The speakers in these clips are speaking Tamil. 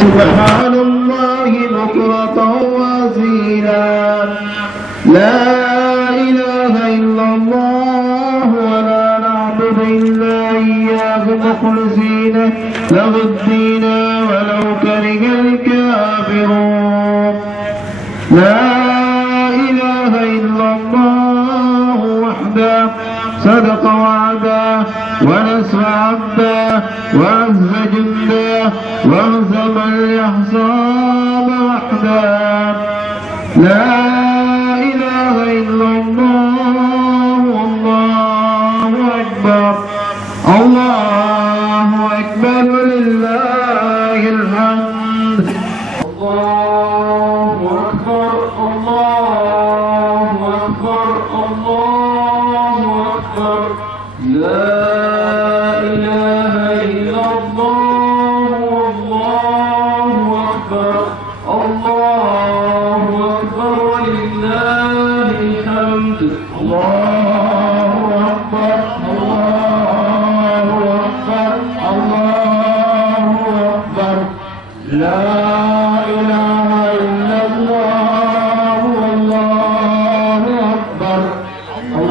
سبحان الله بكرة وأصيلا لا إله إلا الله ولا نعبد إلا إياه مخلصين له الدين ولو كره الكافرون لا إله إلا الله وحده صدق وعده ونصر عبده وعز جنده وهزم الأحزاب وحده لا إله إلا الله والله أكبر الله أكبر ولله الحمد الله أكبر الله أكبر الله أكبر لا إله إلا الله والله أكبر الله أكبر ولله الحمد الله أكبر الله أكبر الله أكبر لا إله إلا الله والله أكبر الله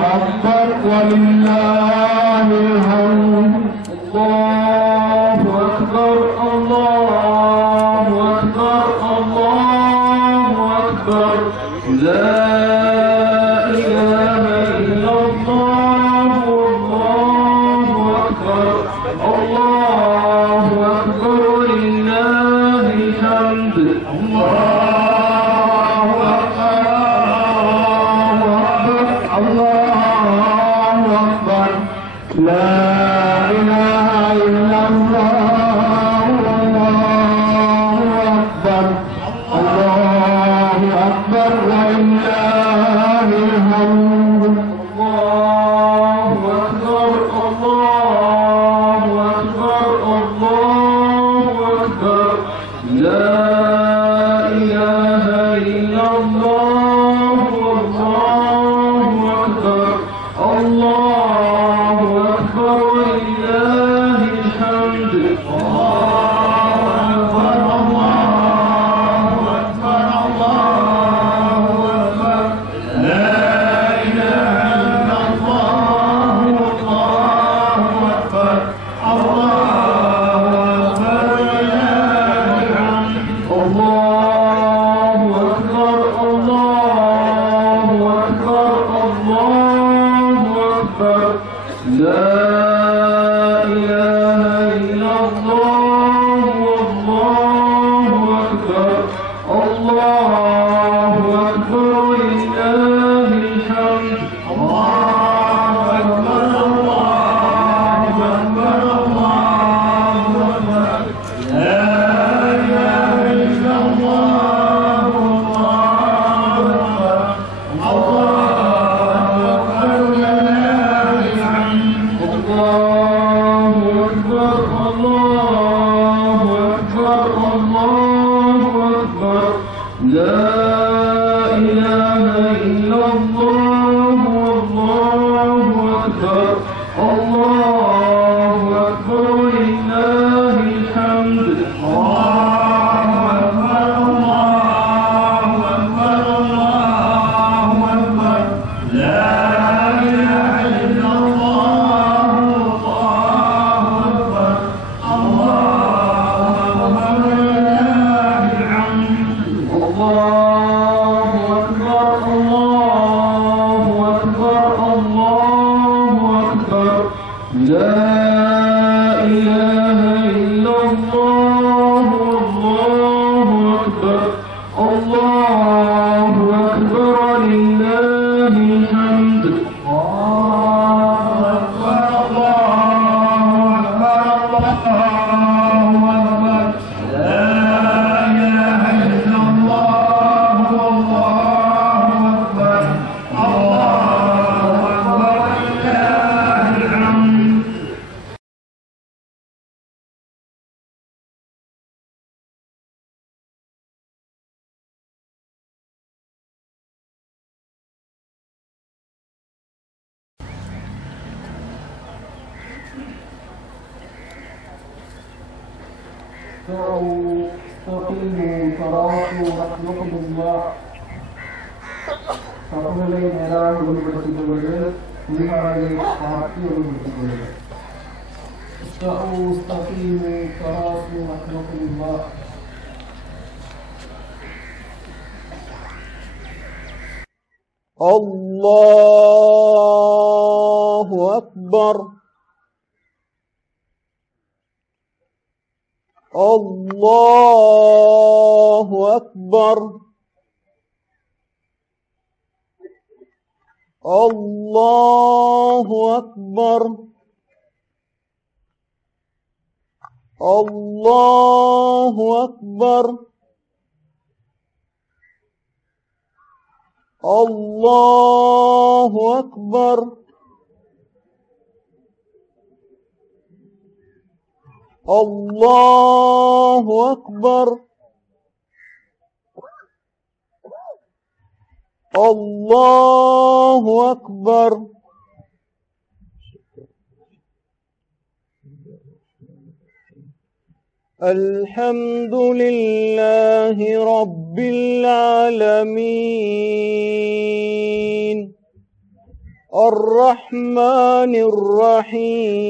أكبر ولله الحمد الله أكبر الله أكبر الله أكبر لا إله إلا الله والله أكبر الله أكبر ولله الحمد الله أكبر الله أكبر لا إله إلا الله والله أكبر الله أكبر ولله الحمد الله أكبر الله أكبر الله أكبر لا إله إلا الله والله أكبر الله أكبر ولله الحمد الله أكبر الله أكبر الله أكبر لا إله إلا الله والله أكبر الله أكبر ولله الحمد الله أكبر الله أكبر الله أكبر لا إله إلا الله والله أكبر الله أكبر ولله الحمد الله أكبر الله أكبر الله أكبر لا إله إلا الله والله أكبر الله أكبر ولله الحمد الله أكبر الله أكبر الله أكبر لا إله إلا الله والله أكبر الله أكبر ولله الحمد الله أكبر الله أكبر الله أكبر لا إله إلا الله والله أكبر الله أكبر ولله الحمد الله أكبر الله أكبر الله أكبر لا إله إلا الله والله أكبر الله أكبر ولله الحمد الله أكبر الله أكبر الله أكبر لا إله إلا الله والله أكبر الله أكبر ولله الحمد. استووا استقيموا تراصوا رحمكم الله. சபைகளை நேராக ஒழுங்குபடுத்திக் கொள்வது உரிமையை மாற்றி ஒழுங்குபடுத்திக் கொள்வது. استووا استقيموا تراصوا رحمكم الله. الله أكبر. الله أكبر. الله أكبر. الله أكبر. الله أكبر. الله أكبر. الله أكبر. الحمد لله رب العالمين الرحمن الرحيم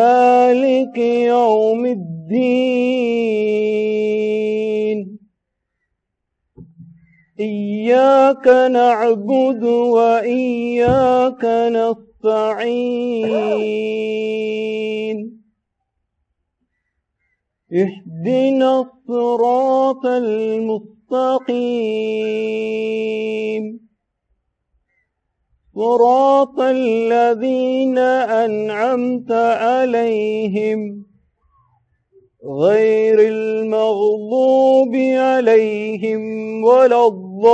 مالك يوم الدين إياك نعبد وإياك نستعين اهدنا الصراط المستقيم صراط الذين أنعمت عليهم غير المغضوب عليهم ولا الضالين.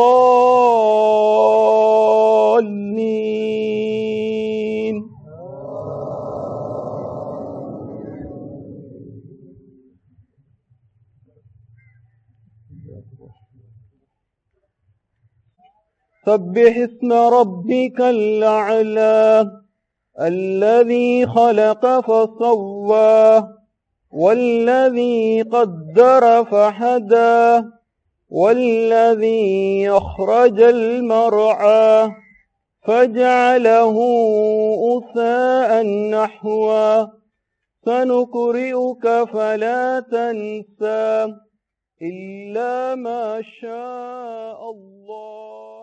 سبح اسم ربك الأعلى الذي خلق فسوى والذي قدر فهدى والذي أخرج المرعى فجعله غثاء نحوا سنقرئك فلا تنسى إلا ما شاء الله.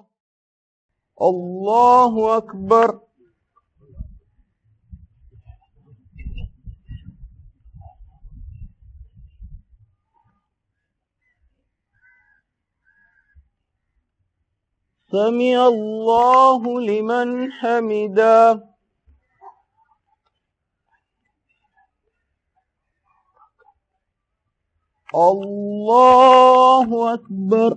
الله أكبر. سمع الله لمن حمده. الله أكبر.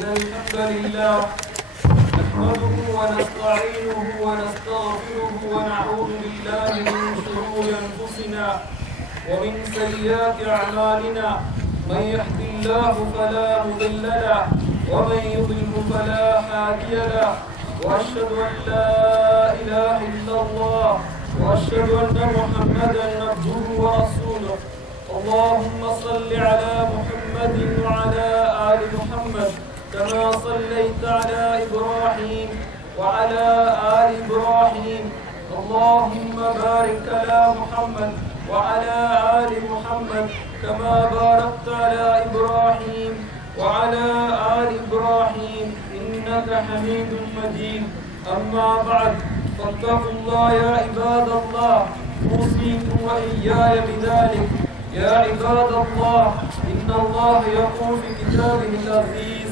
إن الحمد لله نحمده ونستعينه ونستغفره ونعوذ بالله من شرور أنفسنا ومن سيئات أعمالنا من يهد الله فلا مضل له ومن يضلل فلا هادي له وأشهد أن لا إله إلا الله وأشهد أن محمدا عبده ورسوله. اللهم صل على محمد وعلى آل محمد كما صليت على إبراهيم وعلى آل إبراهيم. اللهم بارك على محمد وعلى آل محمد كما باركت على إبراهيم وعلى آل إبراهيم إنك حميد مجيد. أما بعد فاتقوا الله يا عباد الله أوصيكم وإياي بذلك. يا عباد الله إن الله يقول في كتابه العزيز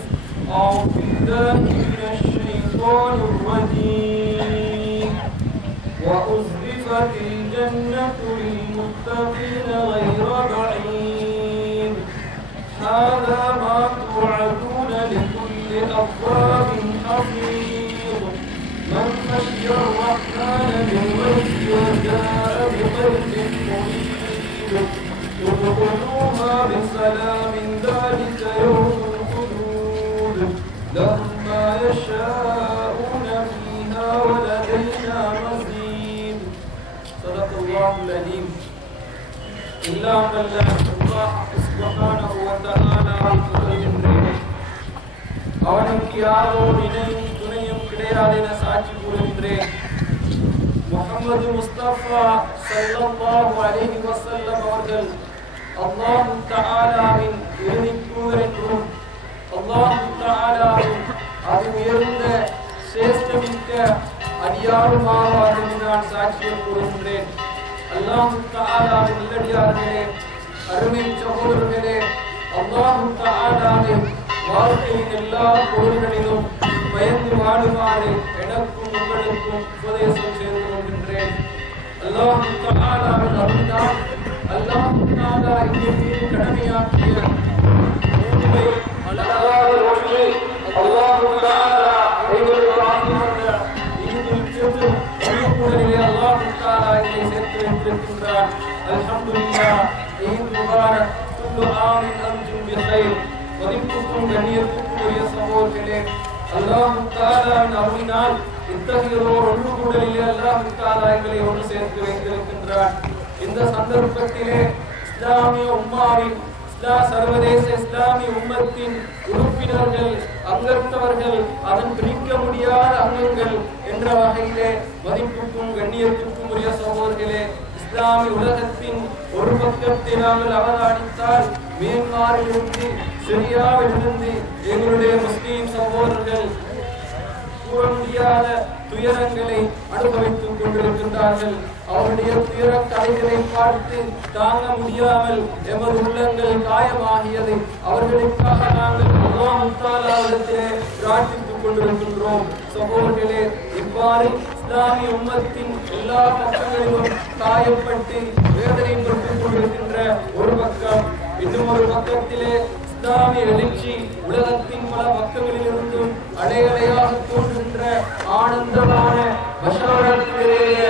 أعوذ بالله من الشيطان الرجيم وأزلفت الجنة للمتقين غير بعيد هذا ما توعدون لكل أواب حفيظ من خشي الرحمن بالغيب وجاء بقلب منيب ادخلوها بسلام ذلك يوم الخلود لهم எல்லாம் வல்ல அல்லாஹ் சுப்ஹானஹு வ தஆலாவை புகழ்கின்றேன். அவனுக்கு யாரோடு இணையும் துணையும் கிடையாது என சாட்சி கூறுகின்றேன். முஹம்மது முஸ்தபா ஸல்லல்லாஹு அலைஹி வஸல்லம் அவர்கள் அல்லாஹ் தஆலாவின் இறுதி தூதர் என்றும் அல்லாஹ் தஆலாவின் அது உயர்ந்த சிரேஷ்டமிக்க அடியாருமாவார் என்று நான் சாட்சியம் கூறுகின்றேன். அல்லாஹ் தஆலாவின் நல்லடியார்களே, அருமை சகோதரர்களே, அல்லாஹ் தஆலாவின் வாழ்க்கையின் எல்லா பொருள்களிலும் பயந்து வாழுமாறு எனக்கும் உங்களுக்கும் உபதேசம் செய்து கொள்கின்றேன். அல்லாஹ் தஆலாவின் அருளால் அல்லாஹ் தஆலா எங்கள் மீது கடமையாக்கிய நோன்பை அல்லாஹ் தஆலா எங்களுக்கு ஆகிய ஈதுல் ஃபித்ர் பள்ளிக்கூடலிலே அல்லாஹ் தஆலா எங்களை சேர்த்து வைத்திருக்கின்றார். அல்ஹம்துலில்லாஹ், ஈத் முபாரக், குல்லு ஆமின் அன்தும் பிகைர். மதிப்புக்கும் கண்ணியத்துக்கும் உரிய சகோதரர்களே, அல்லாஹ் தஆலாவின் அருளினால் இத்தகைய ஒன்று கூடலிலே அல்லாஹ் தஆலா எங்களை ஒன்று சேர்த்து வைத்திருக்கின்றார். இந்த சந்தர்ப்பத்திலே இஸ்லாமிய உம்மாவின் சர்வதேச இஸ்லாமிய உம்மத்தின் உறுப்பினர்கள், அங்கத்தவர்கள், அதன் பிரிக்க முடியாத அங்கங்கள் என்ற வகையிலே மதிப்புக்கும் கண்ணியத்துக்கும் உரிய சகோதரர்களே, இஸ்லாமிய உலகத்தின் ஒரு பக்கத்தை நாங்கள் அவதானித்தால் மியான்மரிலிருந்து, சிரியாவிலிருந்து எங்களுடைய முஸ்லீம் சகோதரர்கள் கூற முடியாத துயரங்களை அனுபவித்துக் கொண்டிருக்கின்றார்கள். அவருடைய துயர கதைகளை பார்த்து தாங்க முடியாமல் எமது உள்ளங்கள் காயமாகியது. அவர்களுக்காக நாங்கள் அல்லாஹ் தஆலாவிடத்திலே பிரார்த்தித்துக் கொண்டிருக்கின்றோம். சகோதரர்களே, இவ்வாறு இஸ்லாமிய உம்மத்தின் எல்லா பக்கங்களிலும் காயப்பட்டு வேதனைப்பட்டுக் கொண்டிருக்கின்ற ஒரு பக்கம், இன்னும் ஒரு பக்கத்திலே இஸ்லாமிய எழுச்சி உலகத்தின் பல பக்கங்களிலிருந்தும் அலையலையாக தோன்றுகின்ற ஆனந்தமான பஷாரத்திலேயே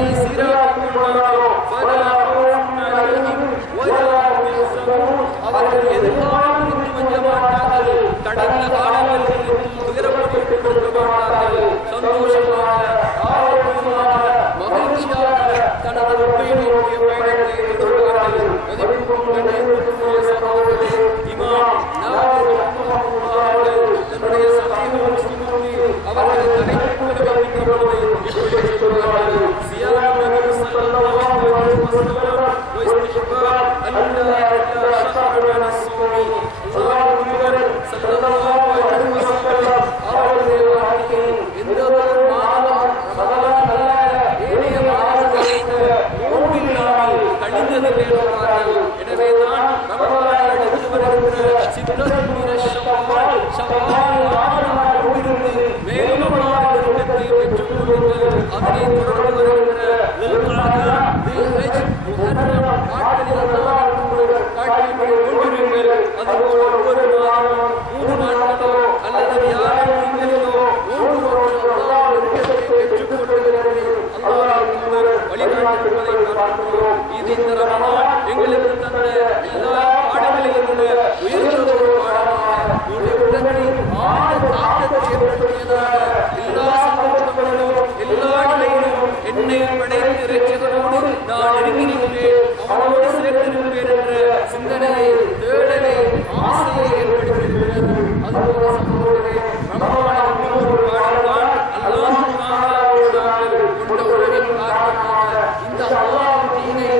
அதனை சீராக்கிக் கொண்டாரோ அவர்கள் எதிர்காலம் குறித்து வஞ்ச மாட்டார்கள், கடந்த காலங்களில் துயரப்பட்டு கொடுக்க மாட்டார்கள். சந்தோஷமாக ஆரோக்கியமாக மகிழ்ச்சியாக தனது உண்மையினுடைய பயணத்தை தொடர்வார்கள். இமாம் நவவி ரஹ்மத்துல்லாஹி தன்னுடைய சஹீஹ் முஸ்லிமில் அவர்கள் தலைப்புகளை வைக்கின்றபோது இப்படி சொல்கிறார்கள். சியாம் நபி ஸல்லல்லாஹு அலைஹி வஸல்லம் واستحباب أن لا يتشهر عن الصوم الله أكبر صلى الله عليه وسلم அவருடைய வாழ்க்கையில் எந்த ஒரு மாதம் ரமலான் அல்ல ஏனைய மாதங்களுக்கு நோம்பில்லாமல் கழிந்தது கேட்கிறார்கள். எனவேதான் ரமலான் அடுத்து வருகின்ற சித்தத்துல் ஷவ்வால் நோம்பிலிருந்து மேலும் மாதத்தை பெற்றுக் கொள்ளுங்கள். அதனை தொடர்ந்து வருகின்ற துல்காதா, துல்ஹஜ், முஹர்ரம் அதுபோல ஒவ்வொரு மாதமும் 3 நாட்களோ அல்லது வியாழன் திங்களிலோ பெற்றுக் கொள்வதற்கு அல்லாஹ் வழிகாட்டுவதை பார்க்கிறோம். இது இந்த ரமலான் எங்களுக்கு தந்த எல்லா பாடங்களையும் உயர்ந்த ஒரு பாடமாக உள்ளங்களில் ஆழ தாக்கத்தை ஏற்படுத்தியதாக எல்லா சந்தர்ப்பங்களிலும் எல்லா நிலையிலும் என்னை படைத்து இறைச்சதோடு நான் நெருங்கினேன், அவனோடு சேர்த்திருப்பேன் என்ற சிந்தனையை, தேடலை, ஆசையை ஏற்படுத்தியிருக்கிறது. அதுபோல சகோதரரே, ரமலான் ஒரு பாடல்தான் அல்லாஹ் தஆலாவோடு கொண்ட உறவின் காரணமாக இந்த அல்லாஹ் தீனை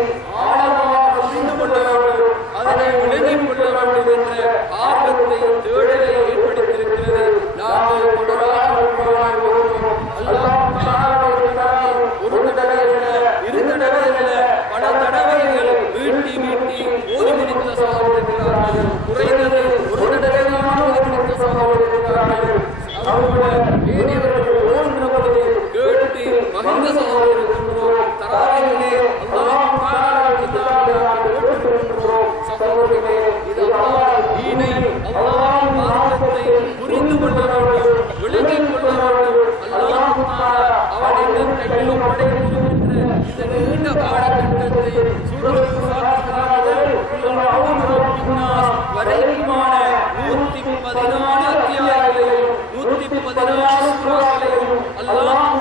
ஆழமாக புரிந்து கொள்ள வேண்டும், அதனை விளங்கிக் கொள்ள வேண்டும் என்ற ஆர்வத்தை, தேடலை ஏற்படுத்தியிருக்கிறது. நாங்கள் தொடராக அல்லாஹ் ஒரு தடவை இரு தடவை பல தடவைகள் மீட்டி ஓதி முடித்த சகோதரர்கள், குறைந்தது ஒரு தடவையான ஓதி முடித்த சகோதரர்கள், ஏனையவர்கள் ஓடுகின்ற பொழுது கேட்டு மகிழ்ந்த சகோதரர்கள், தராவிலே சகோதரர்களே, இது அல்லாஹ் தீனை, அல்லாஹ் மார்க்கத்தை புரிந்து கொள்ள வேண்டும், விளங்கிக் கொள்ள வேண்டும். அல்லாஹ் அவனிடம் கையிலும் படைத்திருக்கின்ற இந்த நீண்ட காலகட்டத்தை வரைக்குமான 114 அத்தியாயங்களையும் 114 சூறாக்களையும் அல்லாஹ்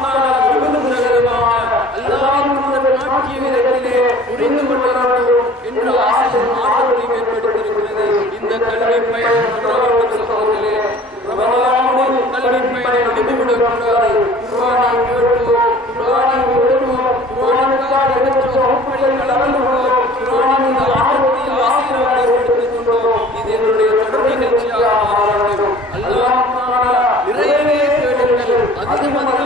விரும்புகிறவர்களாக அல்லாஹ்வின் நாட்டிய விதத்திலே புரிந்து கொள்ள வேண்டும் என்ற ஆசையும் ஆர்வத்தையும் ஏற்படுத்தியிருக்கிறது. இந்த கல்வி பயணம் சகோதரர்களே, ரமலானோடு கல்வி பயணம் முடிந்துவிடக்கூடாது. குர்ஆனை கேட்போம், குர்ஆனை ஓதுவோம், குர்ஆனுக்காக எடுத்த வகுப்புகளில் கலந்து கொள்வோம், குர்ஆனின் ஆர்வத்தை ஆசீர்வாதம் ஏற்படுத்திக் கொண்டோம். இது என்னுடைய தொடர் நிகழ்ச்சியாக மாற வேண்டும். அல்லாஹ் தஆலா நிறையவே கேளுங்கள், அதிகமாக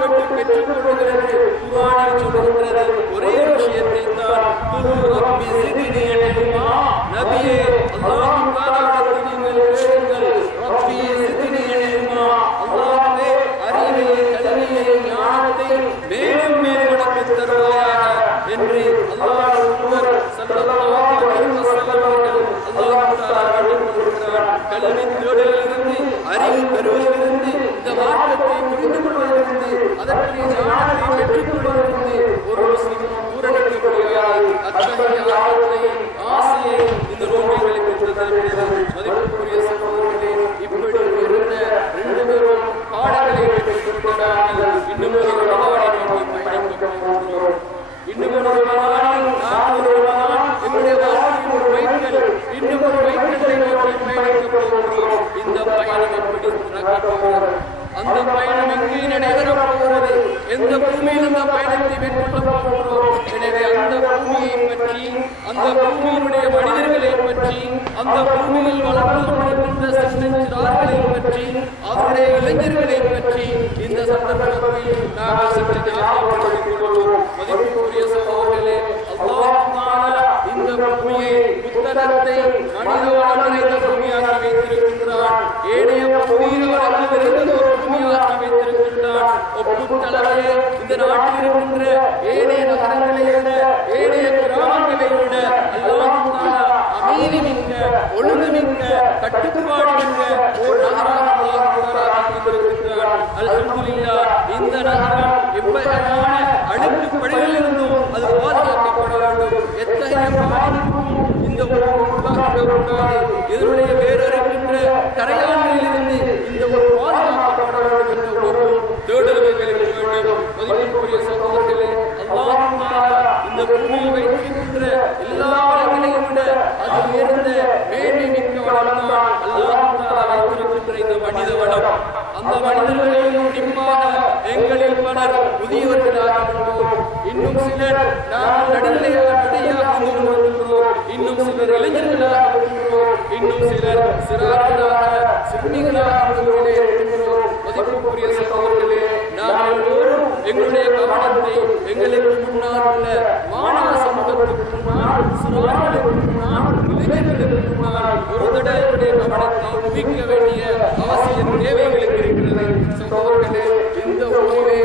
கேட்டு பெற்றுக் கொள்கிறது. குர்ஆனில் சொல்லுகிறது ஒரே விஷயத்தை தான், குல் ரப்பி ஸித்னி இல்மா. நபியே, அல்லாஹ் தஆலாவிடம் நீங்கள் கேளுங்கள், ரப்பி ஸித்னி இல்மா, அல்லாஹ்வே அறிவை, கல்வியை, ஞானத்தை மேலும் மேலும் எனக்கு தருவாயாக என்று அல்லாஹ் ஸல்லல்லாஹு அலைஹி வஸல்லம் அல்லாஹ் தஆலா வேண்டுகிறார். கல்வி தேடலிலிருந்து, அறிவு பெறுவதிலிருந்து, இந்த மார்க்கத்தை புரிந்து கொள்வதிலிருந்து, அதற்கு ஞானத்தை பெற்றுக் கொள்வதிலிருந்து ஒரு முஸ்லிம் பூரணப்படுகிறார். அத்தகைய ஆர்வத்தையும் ஆசையை இந்த நோய்களை பெற்றுத்தருகிறது. மதிப்புக்குரிய சகோதரர்களே, இப்படி இருந்த 2 பேரும் பாடங்களை பெற்றுக்கொண்டார்கள். இன்னும் ஒரு ரமலானை நோக்கி பயணிக்கப் போகிறோம். இன்னும் ஒரு ரமலானில் நாம் ஒரு ரமலான் என்னுடைய வாழ்க்கையின் ஒரு வைக்கல், இன்னும் ஒரு வைக்கலை நோக்கி பயணிக்கப் போகிறோம். இந்த பயணம் எப்படி நடக்கப் போகிறது? அந்த பயணம் எங்கே நடைபெறப் போகிறது? எந்த பூமியில் அந்த பயணத்தை மேற்கொள்ளப் போகிறோம்? எனவே அந்த பூமியை பற்றி, அந்த பூமியினுடைய மனிதர்களை பற்றி, அந்த பூமியில் வளர்ந்து கொண்டிருக்கின்ற சிறார்களை பற்றி, அவருடைய இளைஞர்களை பற்றி இந்த சந்தர்ப்பத்தில் நாங்கள் சற்று ஞாபகப்படுத்திக் கொள்வோம். மதிப்புக்குரிய சகோதரர்களே, அல்லாஹ் தஆலா இந்த பூமியை, புத்தகத்தை மனித வளம் நிறைந்த பூமியாக்கி வைத்திருக்கின்றான். ஏனைய பூமியில் வளர்ந்து நிறைந்த ஒரு பூமியாக்கி வைத்திருக்கின்றான். ஒப்புத்தளவே இந்த நாட்டில் இருக்கின்ற ஏனைய நகரங்களை விட, ஏனைய கிராமங்களை விட அல்லாஹ் தஆலா அமைதி மிக்க, ஒழுங்கு மிக்க, கட்டுப்பாடு மிக்க ஒரு நகராக அல்லாஹ் தஆலா வைத்திருக்கிறான். அல்ஹம்துலில்லாஹ். இந்த நகரம் எவ்வகையான அடுக்குப்படைகள் அந்த மனிதர்களில் குறிப்பாக எங்களில் பலர் புதியவர்களாகின்றோம். இன்னும் சிலர் நாம் நடுநிலையாக இருக்கின்றோம். இன்னும் சிலர் இளைஞர்களாக இருக்கின்றோம். இன்னும் சிலர் சிறார்களாக சிறுமிகளாக இருக்கின்றோம். மதிப்புக்குரிய சகோதரர்களே, நாம் எல்லோரும் எங்களுடைய கவனத்தை எங்களுக்கு முன்னால் உள்ள மாணவ சமூகத்திற்கு முன்னால், சிறார்களுக்கு முன்னால், இளைஞர்களுக்கு முன்னால் ஒரு தடவை கவனத்தை குவிக்க வேண்டிய அவசியம் தேவைகளுக்கு இருக்கிறது. சகோதரர்களே, இந்த ஊரிலே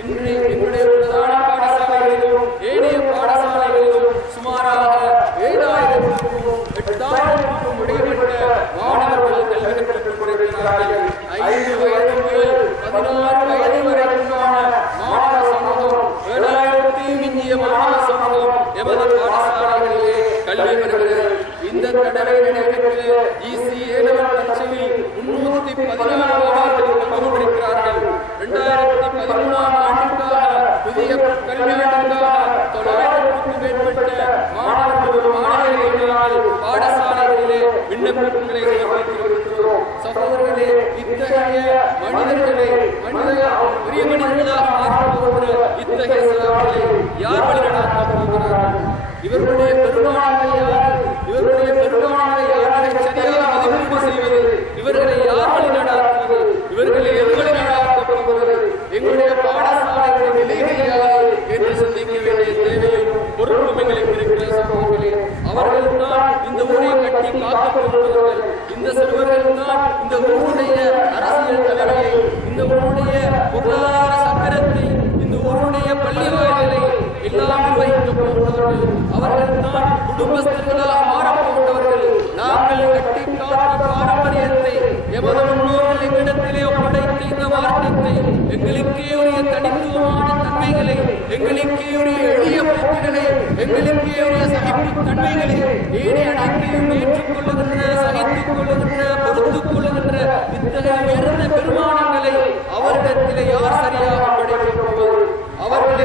இன்று எங்களுடைய பிரதான பாடசாலைகளிலும் ஏனைய பாடசாலைகளிலும் சுமாராக 7,000க்கும் 8,000க்கும் இடைப்பட்ட மாணவர்கள் கல்வி கற்றுக் கொண்டிருக்கிறார்கள். 5 வயது முதல் 16 வயது வரைக்குமான மாணவ சமூகம், 7,000 மிஞ்சிய மாணவ சமூகம் எமது பாடசாலைகளிலே கல்வி பெறுகிறது. இந்த தடவை நிலையத்தில் EC-A-level பரீட்சையில் 314 மாணவர்கள் பங்கு கொண்டிருக்கிறார்கள். 2013ஆம் ஆண்டுக்காக புதிய கல்வியாண்டுக்காக 900க்கும் மேற்பட்ட மாணவர்கள் மாணவியர்கள் பாடசாலைகளிலே விண்ணப்பங்களை சமர்ப்பித்திருக்கிறோம். சகோதரர்களே, இத்தகைய மனிதர்களை பெரிய மனிதர்களாக மாற்றப்போகிற இத்தகைய சிறார்களை யார் வழிநடத்தப் போகிறார்கள்? இவர்களுடைய பெருமானங்களை யார் சரியாக மதிப்பீடு செய்வது? இவர்களை யார் வழிநடத்துவது? இவர்களை எது வழிநடத்தப் போகிறது? எங்களுடைய பாடசாலைகளின் நிலைமையாக என்று சிந்திக்க வேண்டிய தேவையும் பொறுப்பும் எங்களுக்கு இருக்கிற சகோதரர்களே. அவர்கள் தான் இந்த ஊரை கட்டி காக்கப் போகிறவர்கள். இந்த சிறுவர்கள் தான் இந்த ஊருடைய அரசியல் தலைமையை, இந்த ஊருடைய பொருளாதார சக்கரத்தை, இந்த ஊருடைய பள்ளி வாயில்களை எல்லாம் நிர்வகிக்கப் போகிறவர்கள். அவர்கள் தான் குடும்பஸ்தர்களாக மாறப்போகிறவர்கள். நாங்கள் கட்டி காத்த பாரம்பரியத்தை, எமது முன்னோர்கள் எங்களிடத்திலே ஒப்படைத்த இந்த மார்க்கத்தை, எங்களுக்கே உரிய தனித்துவமான தன்மைகளை, எங்களுக்கே உரிய எளிய போக்குகளை, எங்களுக்கே உரிய சகிப்பு தன்மைகளை, ஏனைய அனைத்தையும் ஏற்றுக்கொள்ளுகின்ற, சகித்துக் கொள்ளுகின்ற, பொறுத்துக் கொள்ளுகின்ற இத்தகைய உயர்ந்த பெருமானங்களை அவரிடத்திலே யார் சரியாக படைக்கப் போவது? அவர்களை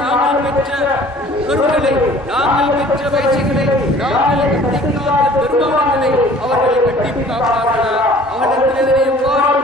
நாங்கள் பெற்ற பொருட்களை, நாங்கள் பெற்ற பயிற்சிகளை, நாங்கள் கட்டிக்காத்த பெருமானங்களை அவர்களை கட்டி காப்பார்களா? அவர்களிடத்திலே எவ்வாறு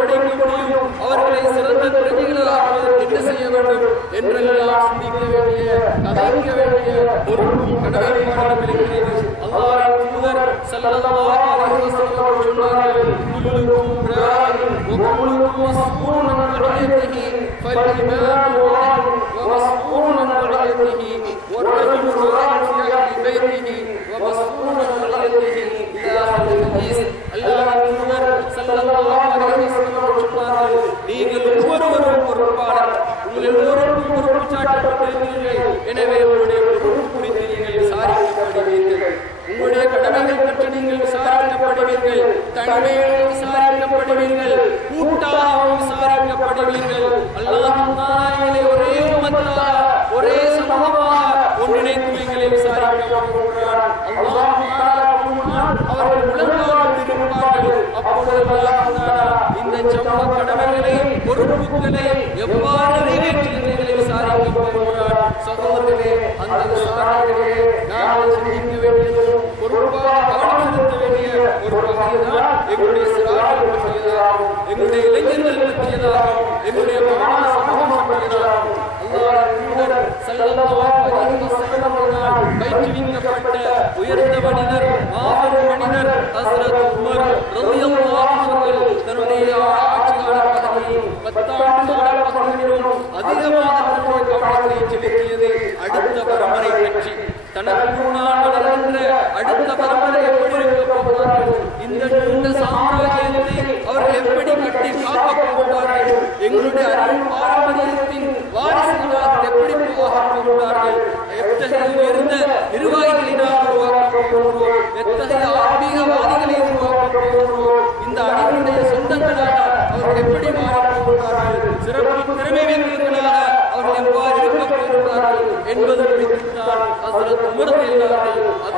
படைக்க முடியும்? அவர்களை சிறந்த பிரதிகளாக என்ன செய்ய வேண்டும் என்றெல்லாம் சிந்திக்க வேண்டிய, கதைக்க வேண்டிய பொறுப்பும் கடமைப்பாடும் இருக்கிறது. அல்லாஹ்வின் தூதர் ஸல்லல்லாஹு அலைஹி வஸல்லம் சொன்னார்கள், குல்லுக்கும் ராயின் வ குல்லுக்கும் மஸ்ஊலன் அன் ரஅயத்திஹி ஃபல்-இமாமு ராயின் வ மஸ்ஊலன் அன் ரஅயத்திஹி வ-ர்-ரஜுலு ராயின் ஃபீ அஹ்லி பைத்திஹி வ மஸ்ஊலன் அன் ரஅயத்திஹி இலா ஹதீஸ். அல்லாஹ்வின் தூதர் ஸல்லல்லாஹு அலைஹி வஸல்லம் சொன்னார்கள், நீங்கள் ஒவ்வொருவரும் பொறுப்பாளர், உங்கள் எல்லோருக்கும் பொறுப்பு சாட்டப்பட்டிருக்கிறீர்கள். எனவே உங்களுடைய பொறுப்பு குறித்து நீங்கள் விசாரிக்கப்படுவீர்கள். உங்களுடைய கடமைகள் பற்றி நீங்கள் விசாரிக்கப்படுவீர்கள். தனிமையில் விசாரிக்கப்படுவீர்கள். கூட்டாக விசாரிக்கப்படுவீர்கள். அல்லாஹ் ஒரே உம்மத்தாக, ஒரே சமூகமாக ஒன்றிணைத்து எங்களை விசாரிக்கப்படுகிறார். அவர்கள் உலகமாக இருப்பார்கள். அப்பொழுது இந்த சமூக கடமைகளை, பொறுப்புகளை எவ்வாறு நிறைவேற்றுகிறீர்களை விசாரிக்கப் போகிறார். சகோதரர்களே, அந்த விசாரணைகளே நாங்கள் சிந்திக்க வேண்டியதும் பொறுப்பாக கவனம் செலுத்த வேண்டிய ஒரு பகுதிதான் எங்களுடைய சிறார்கள் பற்றியதாகும், எங்களுடைய இளைஞர்கள் பற்றியதாகும், எங்களுடைய மாணவ சமூகம் பற்றியதாகும். அல்லாஹ்வின் தூதர் ஸல்லல்லாஹு அலைஹி வஸல்லம் அவர்களால் பயிற்றுவிக்கப்பட்ட உயர்ந்த மனிதர், மாபெரும் மனிதர் ஹஸ்ரத் உமர் ரலியல்லாஹு அவர்கள் தன்னுடைய ஆட்சி கால பகுதியில் 10 ஆண்டு கால பகுதியிலும் அதிகமாக தன்னுடைய கவனத்தை செலுத்தியது அடுத்த பரம்பரை பற்றி. தனக்கு முன்னால் வளர்கின்ற அடுத்த பரம்பரை எப்படி இருக்க போகிறார்கள், இந்த சாம்ராஜ்யத்தை அவர்கள் எப்படி கட்டி காக்கப் போகிறார்கள், எங்களுடைய அறிவு பாரம்பரியத்தின் வாரிசுகளாக எப்படி உருவாக்கப் போகிறார்கள், எத்தகைய உயர்ந்த நிர்வாகிகளை நாம் உருவாக்கப் போகிறோம், எத்தகைய ஆன்மீகவாதிகளை உருவாக்கப் போகிறோம், இந்த அணிகளுடைய சொந்தங்களாக அவர்கள் எப்படி மாறப் போகிறார்கள், சிறப்பு திறமை மிக்கவர்களாக அவர்கள் எவ்வாறு இருக்கப் போகிறார்கள் என்பது குறித்துத்தான் ஹஸ்ரத் உமர்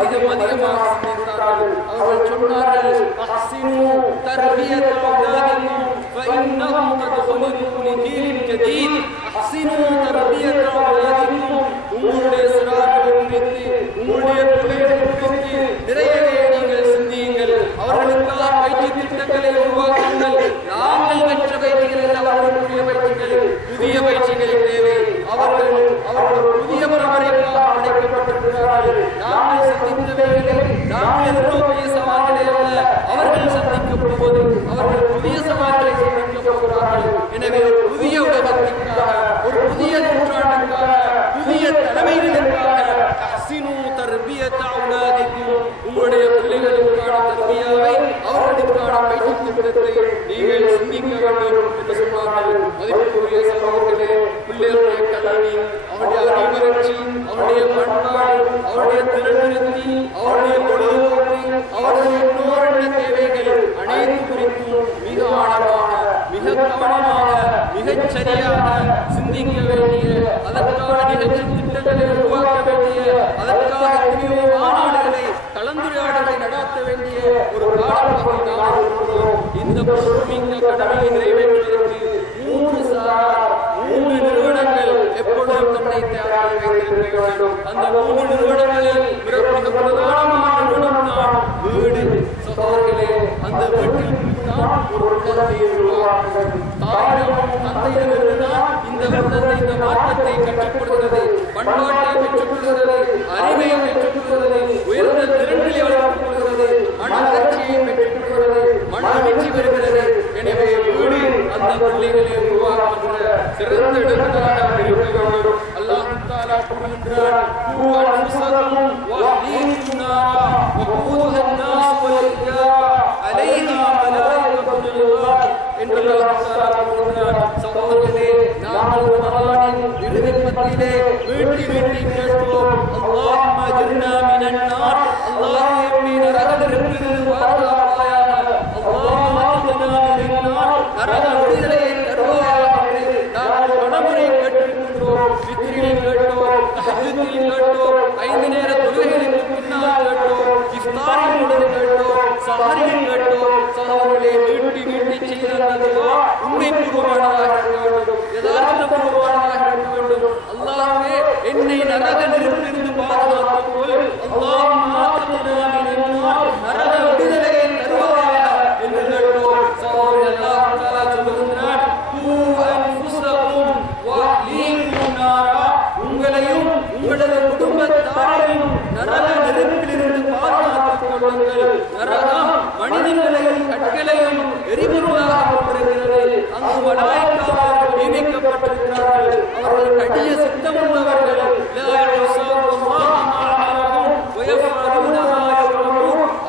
அதிகமாக சிந்தித்தார்கள். அவர்கள் சொன்னார்கள், அஹ்சினு தர்பியத் அவ்லாதிக்கும் ஃபஇன்னஹும் கத் ஹுலிகு லிதீனின் ஜதீத். அஹ்சினு தர்பியத் அவ்லாதிக்கும், உங்களுடைய சிறார்களை குறித்து, உங்களுடைய பிள்ளைகளை குறித்து நிறையவே நீங்கள் சிந்தியுங்கள். அவர்களுக்காக பயிற்சி திட்டங்களை உருவாக்குங்கள். விஷயத்தை நீங்கள் சிந்திக்க வேண்டும் என்று சொன்னார்கள். மதிப்புக்குரிய சகோதரர்களே, பிள்ளைகளுடைய கல்வி, அவருடைய அறிவளர்ச்சி, அவருடைய பண்பாடு, அவருடைய திறனிருத்தி, அவருடைய பொழுதுபோக்கு, அவருடைய இன்னொரு தேவைகள் அனைத்து குறித்தும் மிக ஆழமான, மிக கவனமாக, மிகச் சரியாக சிந்திக்க வேண்டிய, அதற்கான நிகழ்ச்சி திட்டங்களை உருவாக்க வேண்டிய, அதற்காக எத்தனையோ மாநாடுகளை, கலந்துரையாடலை நடாத்த வேண்டிய ஒரு காலப்பகுதி நாம் இருக்கிறோம். இந்த பொறுப்புமிக்க கடமையை நிறைவேற்றுவதற்கு 3 சாரார், 3 நிறுவனங்கள் எப்பொழுதும் தன்னை தயாராக வைத்திருக்க வேண்டும். அந்த 3 நிறுவனங்களில் மிக பிரதானமான நிறுவனம் தான் வீடு. சகோதரர்களே, அந்த வீட்டில் தான் ஒரு குழந்தையை உருவாக்குகிறது. தாயிடம் தந்தையிடமிருந்துதான் இந்த குழந்தை இந்த மாற்றத்தை கற்றுக் கொடுக்கிறது, பண்பாட்டை பெற்றுக் கொள்கிறது, அறிவை பெற்றுக் கொள்கிறது, உயர்ந்த திறன்களை வளர்த்துக் கொள்கிறது, மன வளர்ச்சியை பெற்றுக் கொள்கிறது, மன அமைச்சி வருகிறது. எனவே வீடு அந்த பிள்ளைகளை உருவாக்குகின்ற சிறந்த இடங்களாக இருக்க வேண்டும். அல்லாஹ் தஆலா கூறுகின்றான், சகோதரர்களே, நாங்கள் ரமலானின் இறுதிப் பத்திலே வீட்டி கேட்போம், அல்லாஹும்ம அஜிர்னா மினன் நார், அல்லாஹ்வே எம்மை நரக நெருப்பிலிருந்து பாதுகாப்பாயாக, அல்லாஹும்ம அஜிர்னா மினன் நார், நரக விடுதலையை தருவாயாக என்று நாங்கள் பலமுறை கேட்டிருக்கின்றோம். வித்ரில் கேட்டோம், தஹஜ்ஜுதில் கேட்டோம், 5 நேர தொழுகைகளுக்கு பின்னால் கேட்டோம், இஃப்தாரின் பொழுது கேட்டோம், சஹரில் கேட்டோம். சகோதரர்களே, வீட்டி செய்த துஆ உண்மைபூர்வமானதாக இருக்க வேண்டும், யதார்த்தபூர்வமானதாக இருக்க வேண்டும். அல்லாஹ்வே என்னை நரக நெருப்பிலிருந்து பாதுகாத்துக் கொள், அல்லாஹும்ம ஆத்தினா மினன் நார், நரக விடுதலையை தருவாயாக என்று கேட்டோம். சகோதரர்களே, அல்லாஹ் தஆலா சொல்லுகிறான், கூ அன்ஃபுஸகும் வ அஹ்லீகும் நாரா, உங்களையும் உங்களது குடும்பத்தாரையும் நரக நெருப்பிலிருந்து பாதுகாத்துக் கொள்ளுங்கள். நரகம் மனிதர்களையும் கற்களையும் எரிபொருளாக கொண்டிருக்கிறது. அங்கு மலாய்க்காவார்கள் நியமிக்கப்பட்டிருக்கிறார்கள். அவர்கள் கடிய சித்தமுள்ளவர்கள்.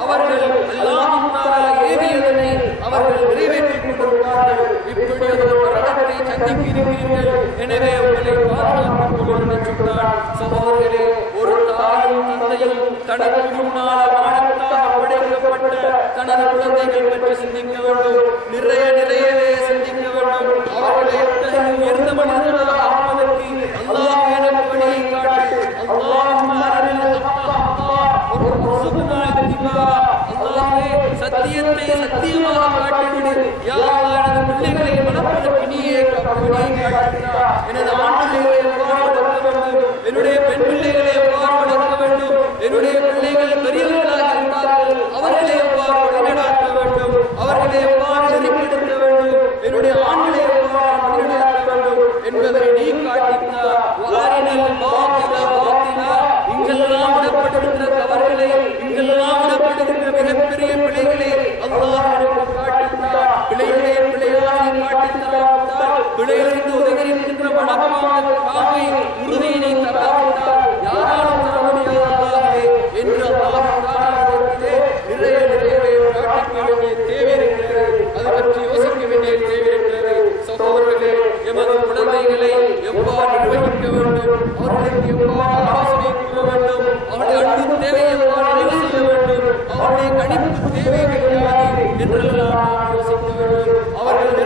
அவர்கள் அல்லாஹ் தஆலா ஏவியதனை அவர்கள் நிறைவேற்றிக் கொண்டிருக்கிறார்கள். இப்படி ஒரு மரணத்தை சந்திக்க இருக்கிறீர்கள். எனவே உங்களை பாதுகாத்துக் கொள்ளுங்கள் சொன்னார். சகோதரர்களே, ஒரு தாயும் தந்தையும் தனக்கு முன்னால் வானத்தாக படைக்கப்பட்ட தனது குழந்தைகள் பற்றி சிந்திக்க வேண்டும். நிறையவே சிந்திக்க வேண்டும். அவர்களை எத்தனை உயர்ந்த மனிதர்களாக ஆக்குவதற்கு அல்லாஹ் எனக்கு வழியை காட்டு. அல்லாஹும்ம அரில் ஹக்க ஹக்கா வர்சுக்னா இத்திபா. அல்லாஹ்வே, சத்தியத்தை சத்தியமாக காட்டிவிடு. யா அல்லாஹ், எனது பிள்ளைகளை வளர்ப்பதற்கு நீயே வழியை காட்டுகிறாய். எனது ஆண் பிள்ளைகளை எவ்வாறு வளர்க்க வேண்டும், என்னுடைய பெண் பிள்ளைகளை எவ்வாறு வளர்க்க வேண்டும், என்னுடைய பிள்ளைகள் பெரியவர்களாக இருந்தார்கள், அவர்களை எவ்வாறு வழிநடாத்த வேண்டும், அவர்களை எவ்வாறு நெறிப்படுத்த வேண்டும், என்னுடைய ஆண்களை எவ்வாறு வழிநடாத்த வேண்டும் என்பதை நீ காட்டினார். இங்கெல்லாம் விடப்படுகின்ற தவறுகளை, இங்கெல்லாம் விடப்படுகின்ற மிகப்பெரிய பிழைகளை அல்லாஹ் எனக்கு காட்டினார். பிழைகளை பிழையாக காட்டினார். பிழையிலிருந்து உதவியிருக்கின்ற மனப்பான காவை உறுதியினை தராவிட்டால் யாராலும் தர முடியாதே என்று அல்லாஹ்விடத்திலே நிறையவே காட்டிக்க வேண்டிய தேவை இருக்கிறது. அதை பற்றி யோசிக்க வேண்டிய தேவை இருக்கிறது. சகோதரர்களே, எமது குழந்தைகளை எவ்வாறு நிர்வகிக்க வேண்டும், அவர்களுக்கு எவ்வாறு ஆலோசனை கூற வேண்டும், அவருடைய அன்பு தேவையை எவ்வாறு நிறைவு செய்ய வேண்டும், அவருடைய கணிப்பு தேவைகள் யாது என்றெல்லாம் நாம் யோசிக்க வேண்டும். அவர்கள்